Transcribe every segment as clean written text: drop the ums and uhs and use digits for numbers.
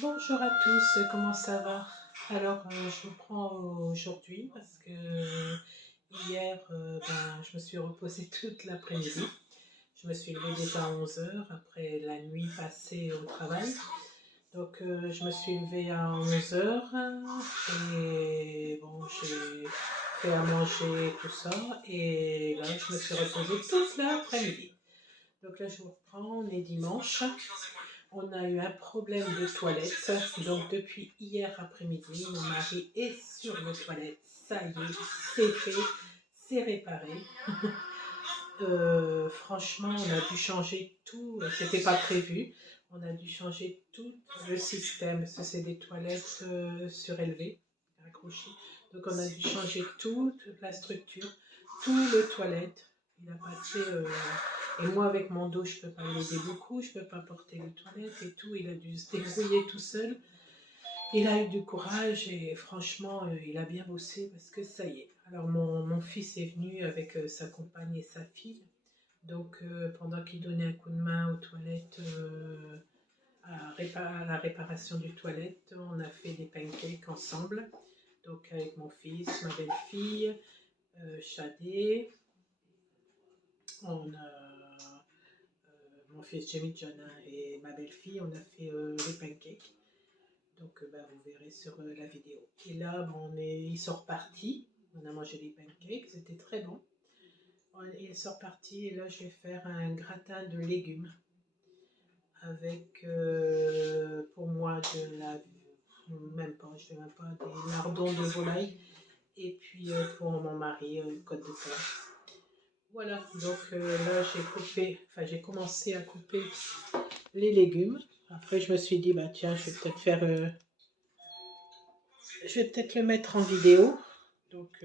Bonjour à tous, comment ça va? Alors, je vous prends aujourd'hui parce que hier, je me suis reposée toute l'après-midi. Je me suis levée déjà à 11 heures après la nuit passée au travail. Donc, je me suis levée à 11 heures et bon, j'ai fait à manger tout ça. Et là, je me suis reposée toute l'après-midi. Donc là, je vous reprends, on est dimanche. On a eu un problème de toilette, donc depuis hier après-midi, mon mari est sur les toilettes. Ça y est, c'est fait, c'est réparé. Franchement, on a dû changer tout, c'était pas prévu. On a dû changer tout le système, parce que c'est des toilettes surélevées, accrochées. Donc on a dû changer toute la structure, tout le toilette. Il a passé, et moi avec mon dos, je peux pas l'aider beaucoup, je peux pas porter les toilettes et tout. Il a dû se débrouiller tout seul. Il a eu du courage et franchement, il a bien bossé parce que ça y est. Alors mon fils est venu avec sa compagne et sa fille. Donc, pendant qu'il donnait un coup de main aux toilettes, à la réparation du toilette, on a fait des pancakes ensemble. Donc, avec mon fils, ma belle-fille, Shadé, on a mon fils Jamie Jana et ma belle-fille, on a fait les pancakes. Donc, vous verrez sur la vidéo. Et là, ils sont repartis. On a mangé les pancakes, c'était très bon. Ils sont repartis et là, je vais faire un gratin de légumes avec pour moi même pas, je fais même pas des lardons de volaille et puis pour mon mari côte de porc. Voilà, donc là j'ai commencé à couper les légumes. Après je me suis dit bah tiens je vais peut-être le mettre en vidéo. Donc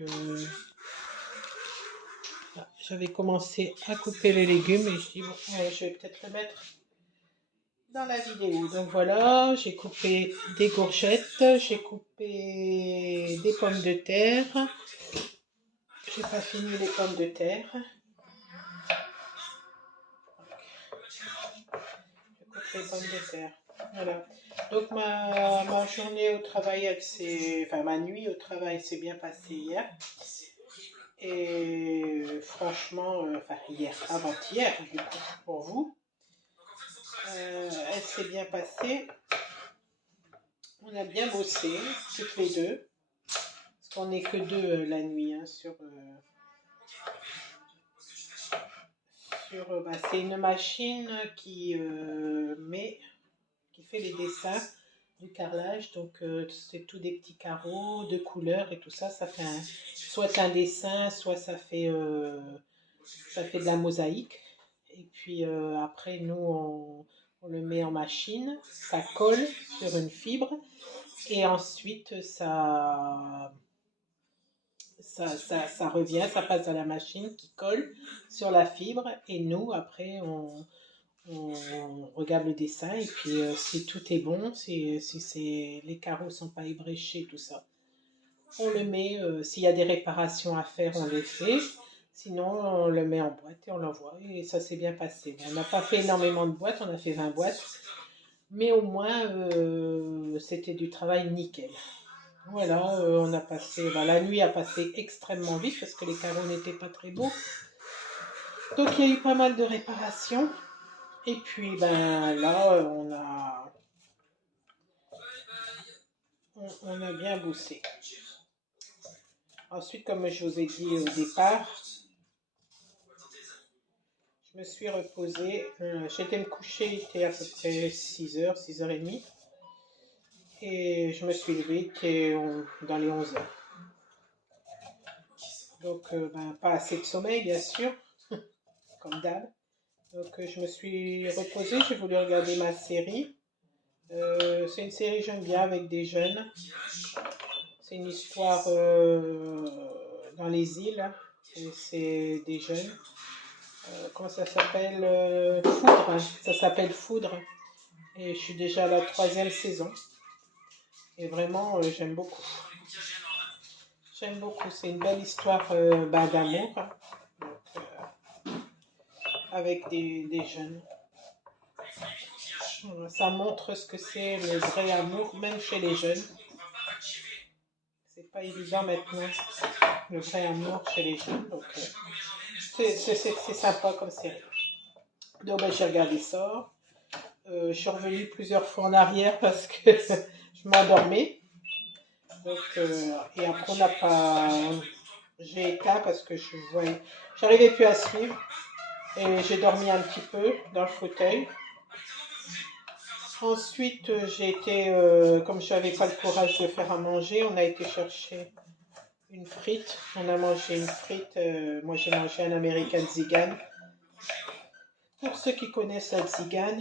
j'avais commencé à couper les légumes et je dis bon je vais peut-être le mettre dans la vidéo. Donc voilà, j'ai coupé des courgettes, j'ai coupé des pommes de terre. J'ai pas fini les pommes de terre. Je coupe les pommes de terre. Voilà. Donc ma journée au travail, ma nuit au travail s'est bien passée hier. Et franchement, hier, avant-hier, du coup, pour vous, elle s'est bien passée. On a bien bossé, toutes les deux. Parce qu'on n'est que deux la nuit c'est une machine qui fait les dessins du carrelage. Donc c'est tout des petits carreaux de couleurs et tout ça. Ça fait soit un dessin, soit ça fait de la mosaïque. Et puis après, nous, on le met en machine. Ça colle sur une fibre. Et ensuite, ça revient, ça passe dans la machine qui colle sur la fibre et nous après on regarde le dessin et puis si tout est bon, si les carreaux sont pas ébréchés, tout ça, on le met, s'il y a des réparations à faire, on les fait, sinon on le met en boîte et on l'envoie et ça s'est bien passé. On n'a pas fait énormément de boîtes, on a fait 20 boîtes, mais au moins c'était du travail nickel. Voilà, on a passé, la nuit a passé extrêmement vite parce que les carreaux n'étaient pas très beaux. Donc il y a eu pas mal de réparations. Et puis là, on a bien bossé. Ensuite, comme je vous ai dit au départ, je me suis reposée. J'étais me coucher, il était à peu près 6h, 6h30. Et je me suis levée dans les 11h. Donc, pas assez de sommeil, bien sûr, comme d'hab. Donc, je me suis reposée, j'ai voulu regarder ma série. C'est une série que j'aime bien avec des jeunes. C'est une histoire dans les îles. Et c'est des jeunes. Comment ça s'appelle? Foudre. Ça s'appelle Foudre. Et je suis déjà à la 3e saison. Et vraiment, j'aime beaucoup. J'aime beaucoup. C'est une belle histoire d'amour. Avec des jeunes. Ça montre ce que c'est le vrai amour, même chez les jeunes. C'est pas évident maintenant, le vrai amour chez les jeunes. Donc, c'est sympa comme série. Donc, ben, j'ai regardé ça. Je suis revenue plusieurs fois en arrière parce que je m'endormais. Donc, et après, on n'a pas. J'ai éteint parce que j'arrivais plus à suivre. Et j'ai dormi un petit peu dans le fauteuil. Ensuite, j'ai été, comme je n'avais pas le courage de faire à manger, on a été chercher une frite. On a mangé une frite. Moi, j'ai mangé un American Zigan. Pour ceux qui connaissent la Zigan.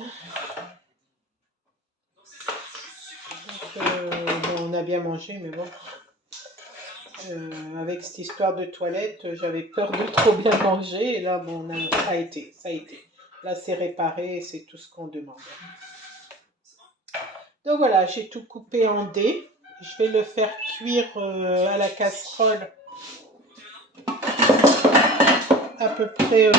Donc, bon, on a bien mangé, mais bon. Avec cette histoire de toilette, j'avais peur de trop bien manger. Et là, bon, ça a été. Là, c'est réparé et c'est tout ce qu'on demande. Donc voilà, j'ai tout coupé en dés. Je vais le faire cuire à la casserole à peu près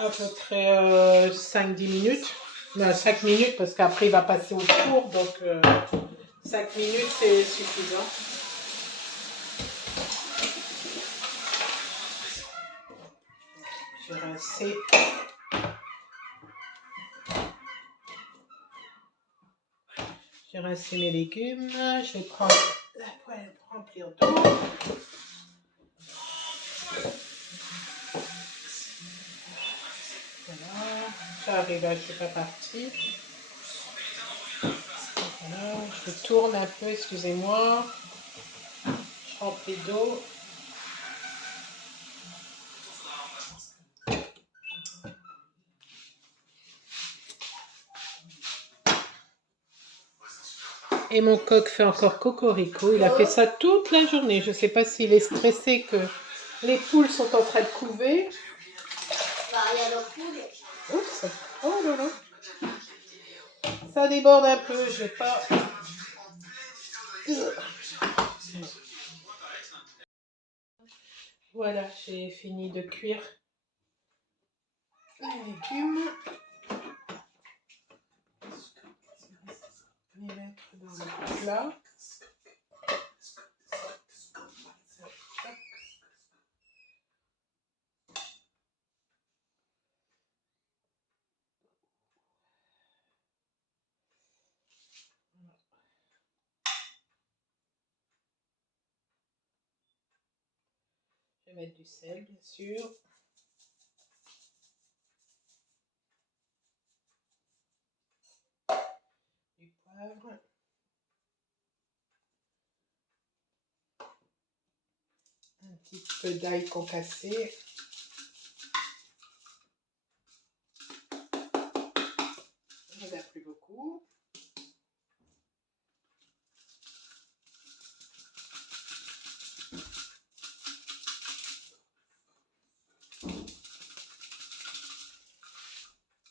5-10 minutes. Non, 5 minutes parce qu'après il va passer au four, donc 5 minutes c'est suffisant. J'ai rincé mes légumes. Je vais prendre la poêle pour remplir d'eau. Voilà, j'arrive, je suis pas partie. Voilà, je tourne un peu, excusez-moi. Je remplis d'eau. Et mon coq fait encore cocorico. Il a fait ça toute la journée. Je ne sais pas s'il est stressé que les poules sont en train de couver. Bah, il y a leurs poules. Oups. Oh là là. Ça déborde un peu. Je vais pas... Voilà, j'ai fini de cuire les légumes. Je vais les mettre dans le plat. Je vais mettre du sel, bien sûr. Du poivre. Un petit peu d'ail concassé. Il n'y en a plus beaucoup.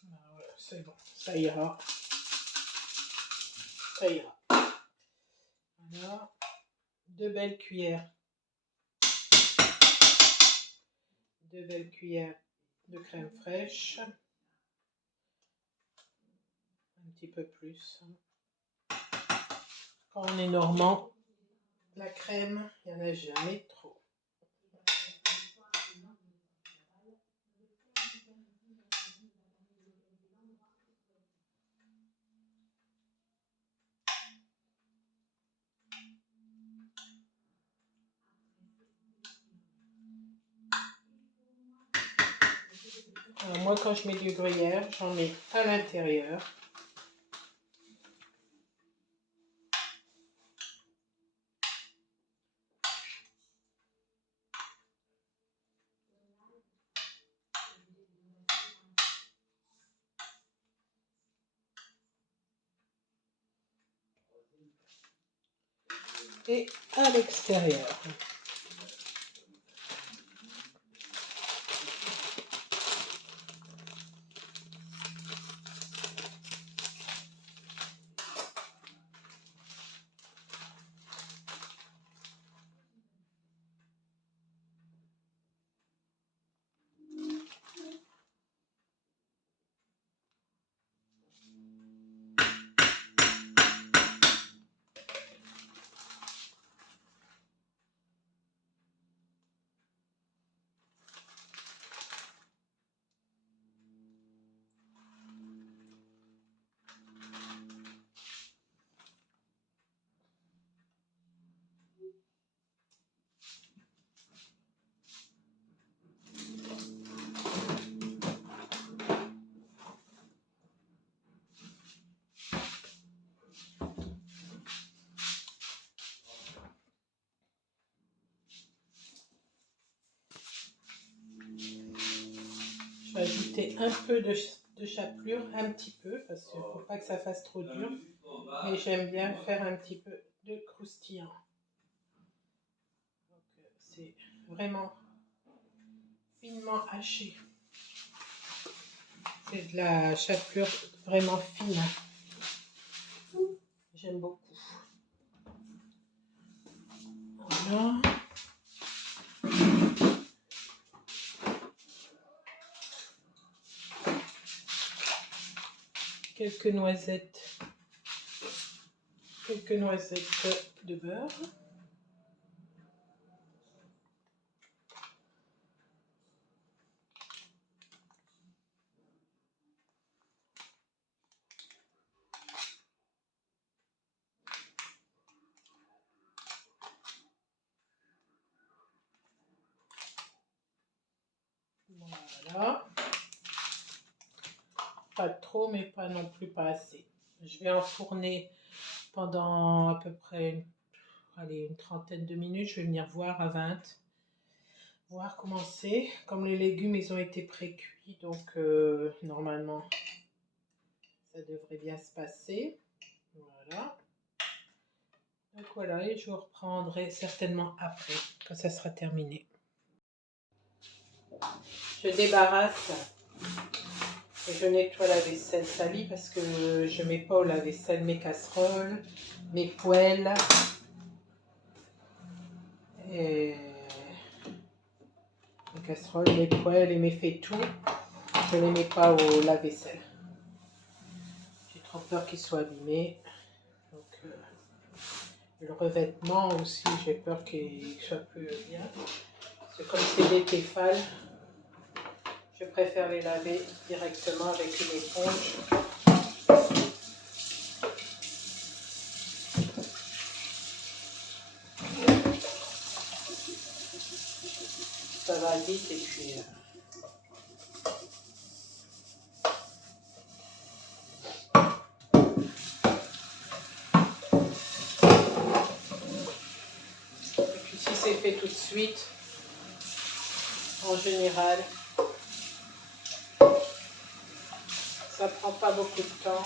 Voilà, c'est bon, ça ira. Ça ira. Voilà. 2 belles cuillères. 2 belles cuillères de crème fraîche. Un petit peu plus. Quand on est normand, la crème, il n'y en a jamais trop. Alors moi, quand je mets du gruyère, j'en mets à l'intérieur. Et à l'extérieur. rajouter un peu de chapelure, un petit peu, parce qu'il ne faut pas que ça fasse trop dur. Mais j'aime bien faire un petit peu de croustillant. C'est vraiment finement haché. C'est de la chapelure vraiment fine. J'aime beaucoup. Voilà. Quelques noisettes de beurre. Voilà. Pas trop, mais pas non plus pas assez. Je vais enfourner pendant à peu près une trentaine de minutes. Je vais venir voir à 20. Voir comment c'est. Comme les légumes, ils ont été pré-cuits, donc normalement, ça devrait bien se passer. Voilà. Donc voilà, et je vous reprendrai certainement après, quand ça sera terminé. Je débarrasse et je nettoie la vaisselle salie parce que je mets pas au lave-vaisselle mes casseroles, mes poêles et mes casseroles, mes poêles et mes fétous. Je ne les mets pas au lave-vaisselle. J'ai trop peur qu'ils soient abîmés. Donc, le revêtement aussi, j'ai peur qu'il soit plus bien. Parce que comme c'est des Tefal, je préfère les laver directement avec une éponge. Ça va vite et puis... si c'est fait tout de suite, en général, ça prend pas beaucoup de temps.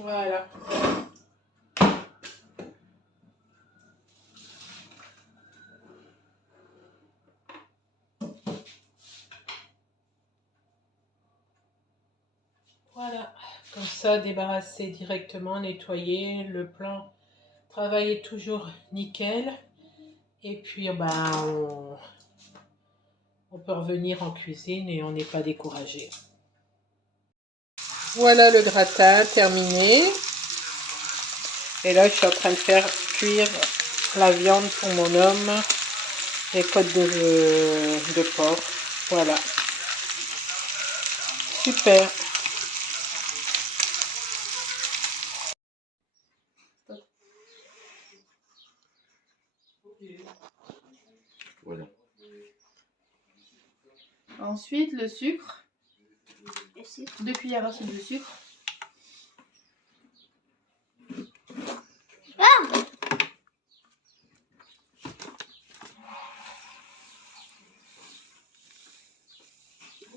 Voilà. Voilà, comme ça, débarrasser directement, nettoyer, le plan, travailler toujours nickel. Et puis, on peut revenir en cuisine et on n'est pas découragé. Voilà le gratin terminé. Et là, je suis en train de faire cuire la viande pour mon homme, les côtes de porc. Voilà. Super. Voilà. Ensuite, le sucre. 2 cuillères à soupe de sucre.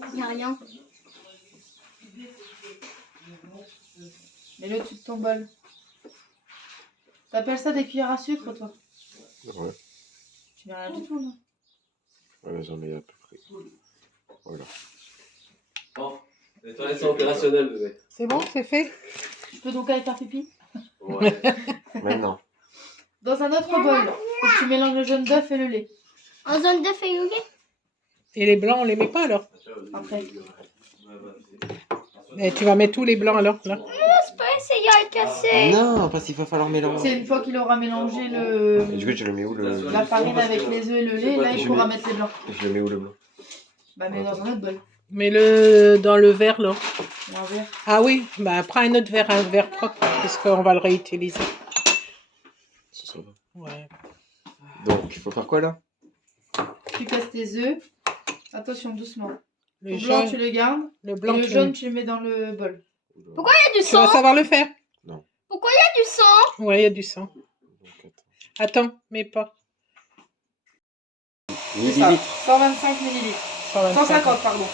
Il n'y a rien. Mets-le au-dessus de ton bol. T'appelles ça des cuillères à sucre, toi? Ouais. Tu mets rien du tout, non? Ouais, j'en mets à peu près. Voilà. Bon, les toilettes sont opérationnelles, bébé. C'est bon, c'est fait? Je peux donc aller faire pipi? Ouais. Maintenant. Dans un autre bol, où tu mélanges le jaune d'œuf et le lait. En zone de février. Et les blancs, on les met pas alors? Après. Et tu vas mettre tous les blancs alors là? C'est pas essayer à le casser. Non, parce qu'il va falloir mélanger. C'est une fois qu'il aura mélangé Et du coup, je le mets où le... la farine avec les œufs et le lait, là il pourra mettre les blancs. Je le mets où le blanc? Bah, mets dans un autre bol. Mets-le dans le verre là. Un verre. Ah oui, bah prends un autre verre, un verre propre, parce qu'on va le réutiliser. Ça va. Ouais. Donc, il faut faire quoi là? Tu casses tes œufs. Attention, doucement. Le Le blanc, jaune, tu le gardes. le Et blanc, le tu jaune, tu le mets dans le bol. Pourquoi il y a du Tu vas sang? savoir le faire? Pourquoi il y a du sang? Ouais, il y a du sang. Donc, Attends, mais pas. C'est ça. 125 millilitres. 150, pardon.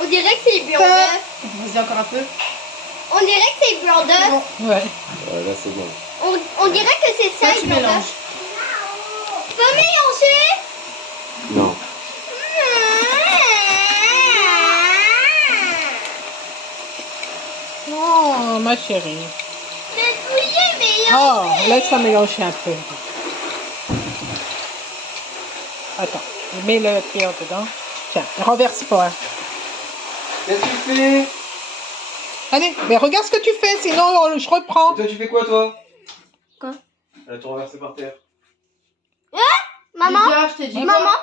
On dirait que c'est blanc d'œuf. Vas-y, encore un peu. On dirait que c'est blanc d'œuf. Ouais. là, c'est bon. On dirait que c'est ça, Ça, tu blanc mélanges. d'œuf. Tu peux mélanger? Non. Oh, ma chérie. Dépouiller, mélanger. Oh, laisse-moi mélanger un peu. Attends, je mets le cuillère dedans. Tiens, renverse pas. Hein. Qu'est-ce que tu fais? Allez, mais regarde ce que tu fais, sinon je reprends. Et toi, tu fais quoi, toi? Quoi? Elle a tout renversé par terre. Maman? Lydia, je t'ai dit Maman? quoi?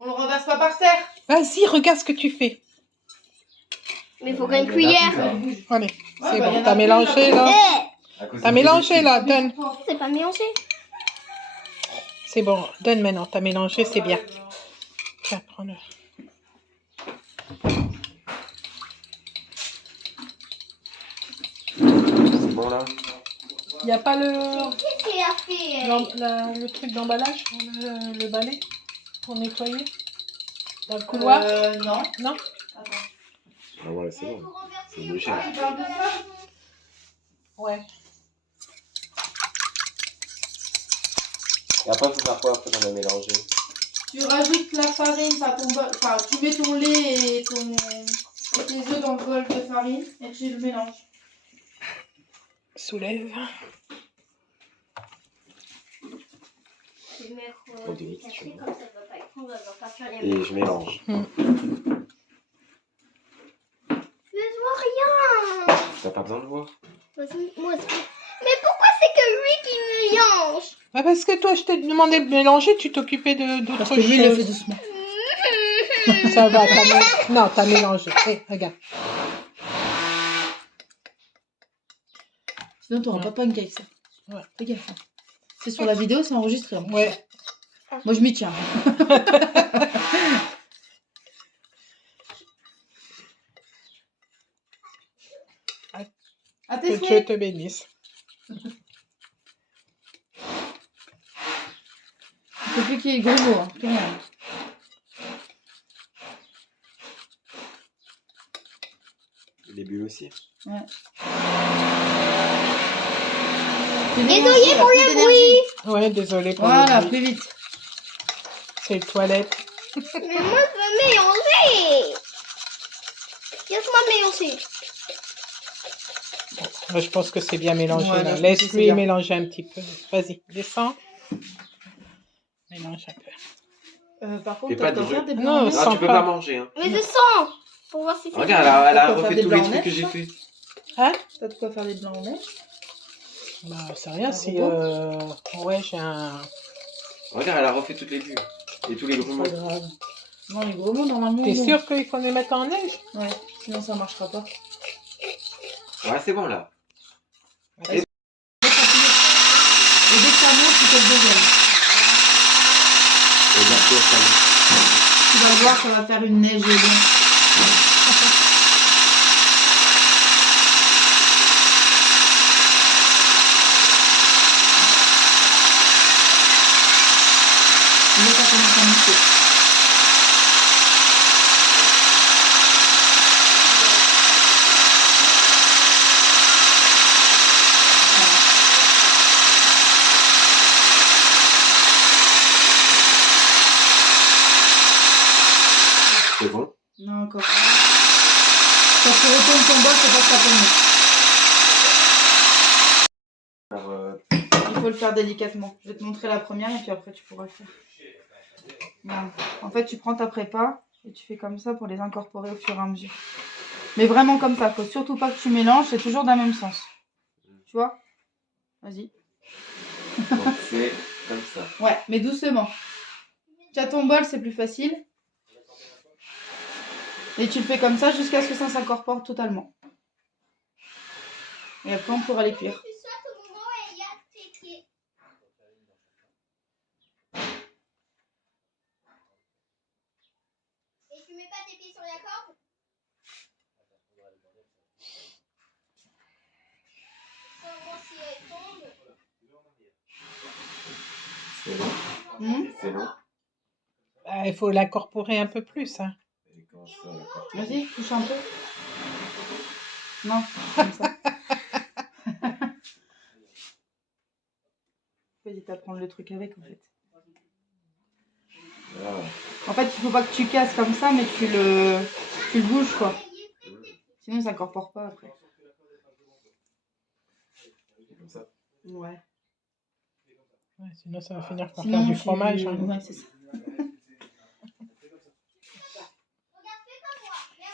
On le renverse pas par terre. Vas-y, regarde ce que tu fais. Mais il faut qu'une cuillère. Allez, c'est bah, y bon. en a T'as plus, mélangé là. là? Eh, T'as mélangé là, donne. c'est pas mélangé. C'est bon, donne maintenant. T'as mélangé, c'est bien. Tiens, prends-le. C'est bon, là? Il n'y a pas le, Qu'est-ce qu'il a fait? le truc d'emballage, le balai pour nettoyer dans le couloir? Non. Non? Attends. Ah, voilà, c'est bon. C'est léger. Ah, tu parles de ça? Ouais. Et après, faut faire quoi après qu'on a mélangé? Tu rajoutes la farine, enfin tu mets ton lait et tes œufs dans le bol de farine et tu le mélanges. Soulève. Et je mélange. Je vois rien. T'as pas besoin de voir? Moi aussi. Mais pourquoi c'est que lui qui mélange? Ah, parce que toi, je t'ai demandé de mélanger, tu t'occupais d'autre Parce que lui, il le fait doucement. Ça va, non, t'as mélangé. Hé, regarde. Sinon, tu n'auras pas une avec ça. Ouais. Fais gaffe. Hein. C'est sur la vidéo, c'est enregistré. Hein. Ouais. Moi, je m'y tiens. À Que tester. Dieu te bénisse. Il faut plus qu'il y ait gros mots. Hein. Plus rien. Les bulles aussi. Ouais. Désolé pour le bruit. Ouais, désolé pour Voilà, le bruit. plus vite. C'est les toilettes. Mais moi je veux mélanger. Laisse-moi mélanger. Moi, je pense que c'est bien mélangé. Ouais, là. là, je pense que c'est Laisse-lui bien. mélanger un petit peu. Vas-y, descends. Mélange un peu. Par Fais contre, pas t'as de faire bruit. des Non, blancs. ça- Ah, tu peux pas. pas manger, hein. Mais je sens. Pour voir si c'est Regarde, elle a Pourquoi refait faire tous des les blancs trucs que nets, j'ai ça fait. Hein? T'as de quoi faire des blancs en neige. Bah, c'est rien Un si... robot. Ouais, j'ai un... Regarde, elle a refait toutes les bulles. Et tous les C'est gros pas mots. grave. Non, les gros mots, normalement. T'es non. sûr qu'il faut les mettre en neige? Ouais, sinon ça marchera pas. Ouais, c'est bon, là. Et dès que ça monte, tu fais le deuxième. Regarde, ça monte. Tu vas le voir, ça va faire une neige blanche. Et là, ça commence à monter. C'est bon? Non, encore. Quand tu retournes ton bol, c'est pas que ça peut monter. Alors, Il faut le faire délicatement. Je vais te montrer la première et puis après tu pourras le faire. Voilà. En fait, tu prends ta prépa et tu fais comme ça pour les incorporer au fur et à mesure. Mais vraiment comme ça. Faut surtout pas que tu mélanges. C'est toujours dans le même sens. Tu vois? Vas-y. donc c'est comme ça. Ouais, mais doucement. Tu as ton bol, c'est plus facile. Et tu le fais comme ça jusqu'à ce que ça s'incorpore totalement. Et après, on pourra les cuire. Et tu mets pas tes pieds sur la corde? Comment si elle tombe? C'est long. C'est long. Bah, il faut l'incorporer un peu plus. Hein. Et comment ça, d'accord. Vas-y, touche un peu. Non, comme ça. Vas-y, t'apprends le truc avec en fait. Ah. En fait, il faut pas que tu casses comme ça, mais tu le bouges quoi. Sinon, ça incorpore pas après. Comme ça. Ouais. Ouais, sinon, ça va finir par Sinon, faire du fromage. Hein. Ouais, c'est ça.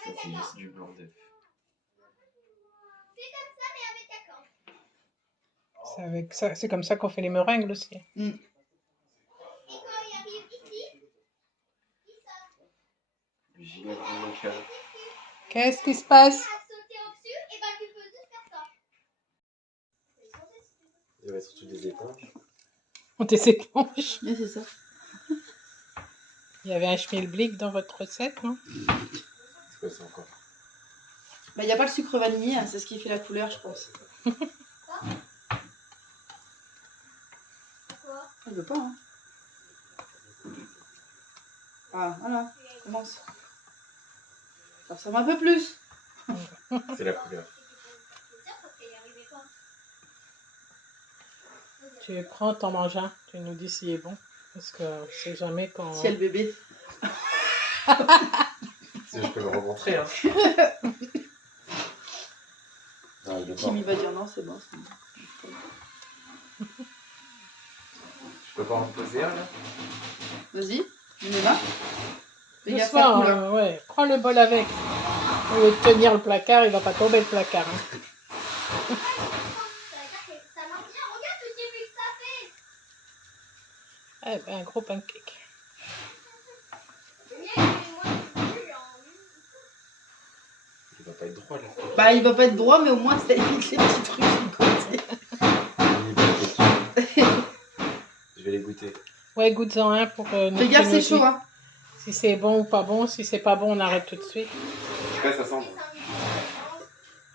Ça, c'est juste du blanc d'œuf. C'est avec ça, c'est comme ça qu'on fait les meringues aussi. Et quand il arrive ici, Gilet local. Qu'est-ce qui se passe? à sauter au-dessus, et bah tu peux juste faire ça. Il y avait surtout des éponges. On des éponges. Ouais, c'est ça. Il y avait un schmilblick dans votre recette, non? C'est quoi ça encore? Bah, il n'y a pas le sucre vanillé, hein, c'est ce qui fait la couleur, je pense. Elle veut pas, hein. Ah, voilà, commence. Ça ressemble un peu plus. C'est la couleur. Tu prends, t'en manges un. Tu nous dis s'il est bon. Parce que on sait jamais quand... Si elle bébé. Si je peux le remontrer, hein. Non, il est Kim, il pas. va dire non, c'est bon. C'est bon. Je peux pas en poser un, là? Vas-y, mets les mains. Fais gaffe, ça Doucement, coule, hein. ouais. Prends le bol avec. Au lieu de tenir le placard, il va pas tomber le placard. Hein. Ça marche bien, regarde tout le début que ça fait. Eh ben, un gros pancake. Il va pas être droit, là. Bah, il va pas être droit, mais au moins, ça évite les petits trucs de côté. Je vais les goûter. Ouais, goûte-en un pour nous. Fais gaffe, tu c'est nous chaud, dis hein. Si c'est bon ou pas bon. Si c'est pas bon, on arrête tout de suite. Ouais, ça sent.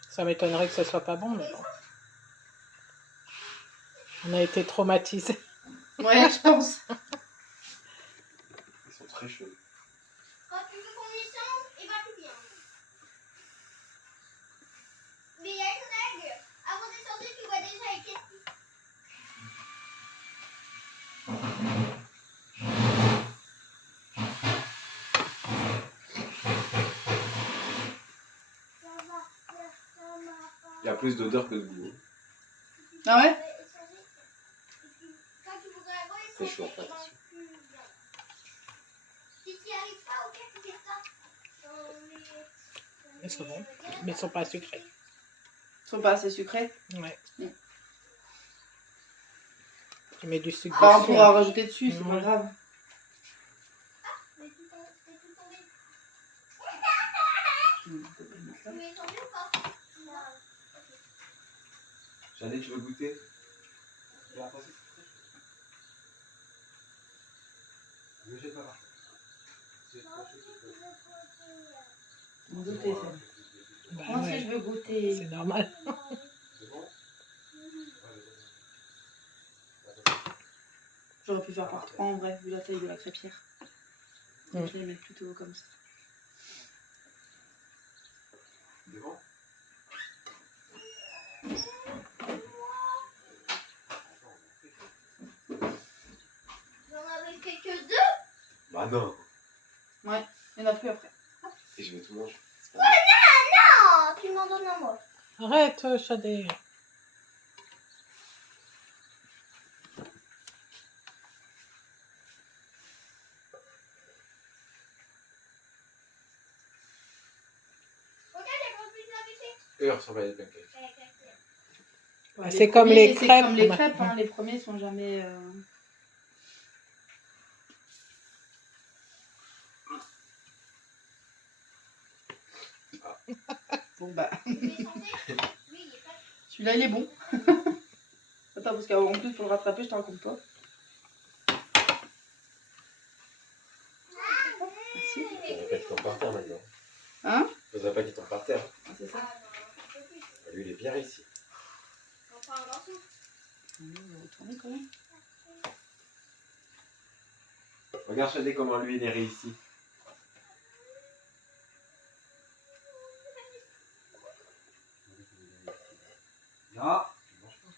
Ça m'étonnerait que ce soit pas bon, mais bon. On a été traumatisés. Ouais, je pense. Ils sont très chauds. Quand tu veux qu'on échange, et bah tout bien. Mais il y a une règle. Avant d'échanger, tu vois déjà avec qu'est-ce qui... Il y a plus d'odeur que de goût. Ah ouais? C'est chaud, pas attention. Si tu n'y arrives pas, ok, tu fais ça. Ils sont bons, mais ils sont pas sucrés. Ils sont pas assez sucrés. Ouais. Mm. Tu mets du sucre Bah, on dessus. pourra Hein. rajouter dessus, c'est Ouais. pas grave. Mais tout tombé. Mm, on peut pas mettre ça. Tu es tombé ou pas? Non. Jeanne, tu veux goûter? On va goûter, ça. Bah Moi aussi, ouais, je veux goûter. c'est normal. J'aurais pu faire par 3 en vrai, vu la taille de la crêpière. Donc, Mm. je vais les mettre plutôt comme ça. J'en avais fait que 2. Bah non. Ouais, il n'y en a plus après. Et je vais tout manger. Non, tu m'en donnes à moi. Arrête, Chadé. Regarde, il y a pas plus de la vérité. Eux, ils ressemblent à des pancakes. Ouais, c'est comme les C'est crêpes. comme les crêpes, hein. Les premiers sont jamais... Bon bah, celui-là il est bon. Attends, parce qu'en plus pour le rattraper, je te raconte pas. Merci. Faudrait pas qu'il tombe par terre maintenant. Hein? Faudrait pas qu'il tombe par terre. Ah, c'est ça. Lui, il est bien ici. On va retourner quand même. Regarde, Shadé, comment lui, il est réussi. Non, tu manges pas.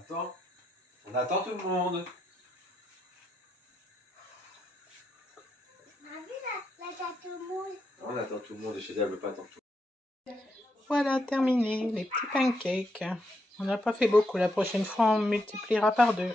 Attends. On attend tout le monde. On attend tout le monde et Shadé, elle veut pas attendre tout le monde. Voilà, terminé, les petits pancakes. On n'a pas fait beaucoup, la prochaine fois on multipliera par 2.